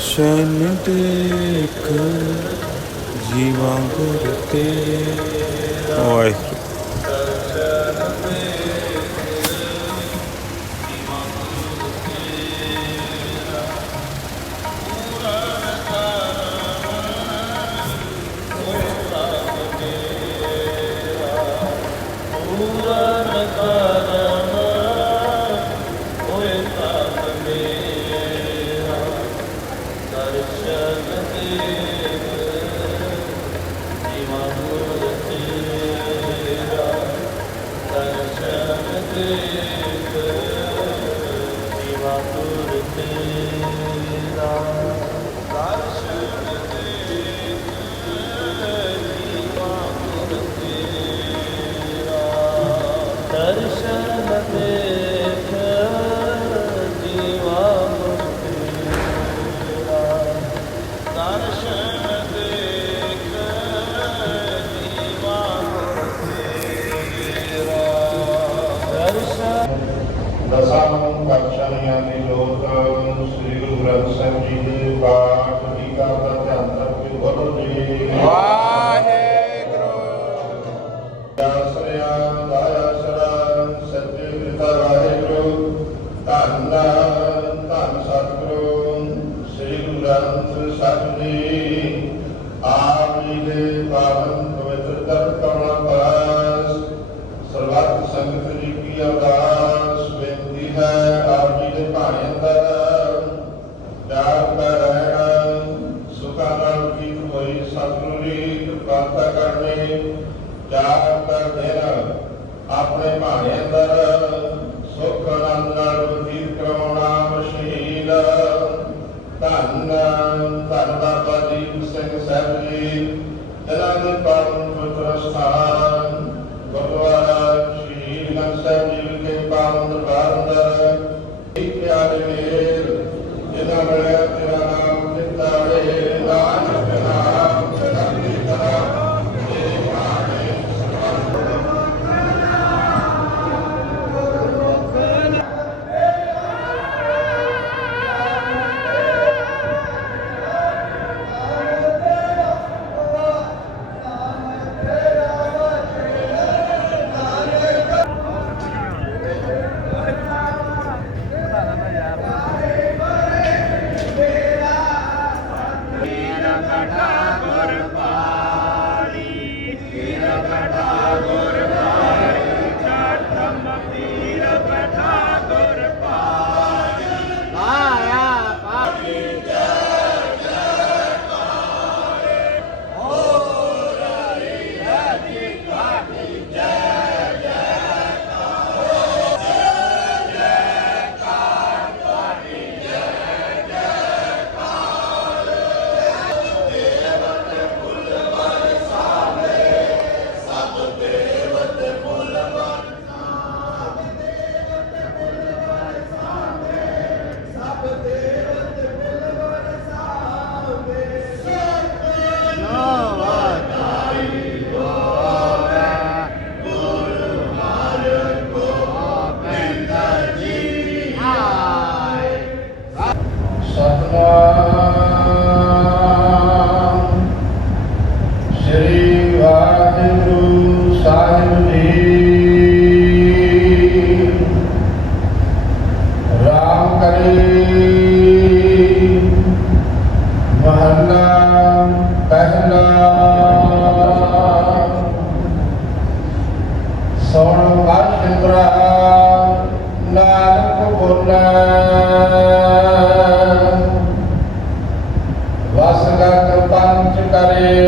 ਸ਼ਨ ਦੇਖ ਜੀਵਾਂ ਗੁਰ ਤੇ ਓਏ ਧੰਨ ਧੰਨ ਸਤਿਗੁਰੂ, ਸ੍ਰੀ ਗੁਰੂ ਗ੍ਰੰਥ ਸਾਹਿਬ ਜੀ। ਆਪ ਜੀ ਦੇ ਪਾਵਨ ਪਵਿੱਤਰ ਦਰ ਕਮਲਾ ਪਾਸ ਸਰਬੱਤ ਸੰਗਤ ਜੀ ਕੀ ਅਰਦਾਸ, ਬੇਨਤੀ ਹੈ ਆਪ ਜੀ ਦੇ ਭਾਣੇ ਅੰਦਰ। ਪਿਆਰ ਕਰ ਰਹਿਣਾ, ਸੁਖਾਂ ਨਾਲ ਕੀ ਹੋਈ ਸਤਿਗੁਰੂ ਜੀ, ਕਿਰਪਾਲਤਾ ਕਰਨੀ ਚਾਰ ਕਰ ਦੇਣਾ ਆਪਣੇ ਭਾਣੇ ਅੰਦਰ। ਸੁਖ ਆਨੰਦ ਨਾਲ ਧੰਨ ਧੰਨ ਬਾਬਾ ਜੀ ਸਿੰਘ ਸਾਹਿਬ ਜੀ ਇਹਨਾਂ ਦੇ ਪਾਵਨ ਪਵਿੱਤਰ ਸਥਾਨ ਗੁਰਦੁਆਰਾ uh, তারে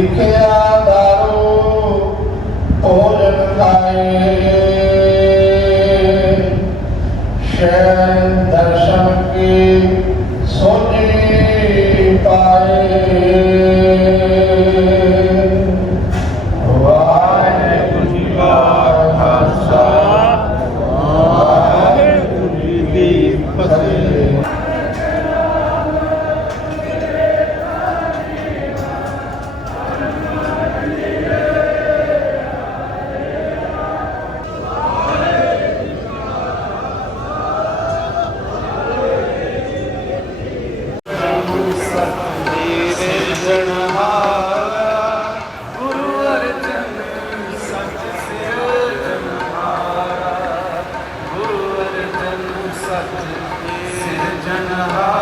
ਸਿੱਖਿਆ ਦਾਰੂ ਔਰ ਕਾਏ سر جنہا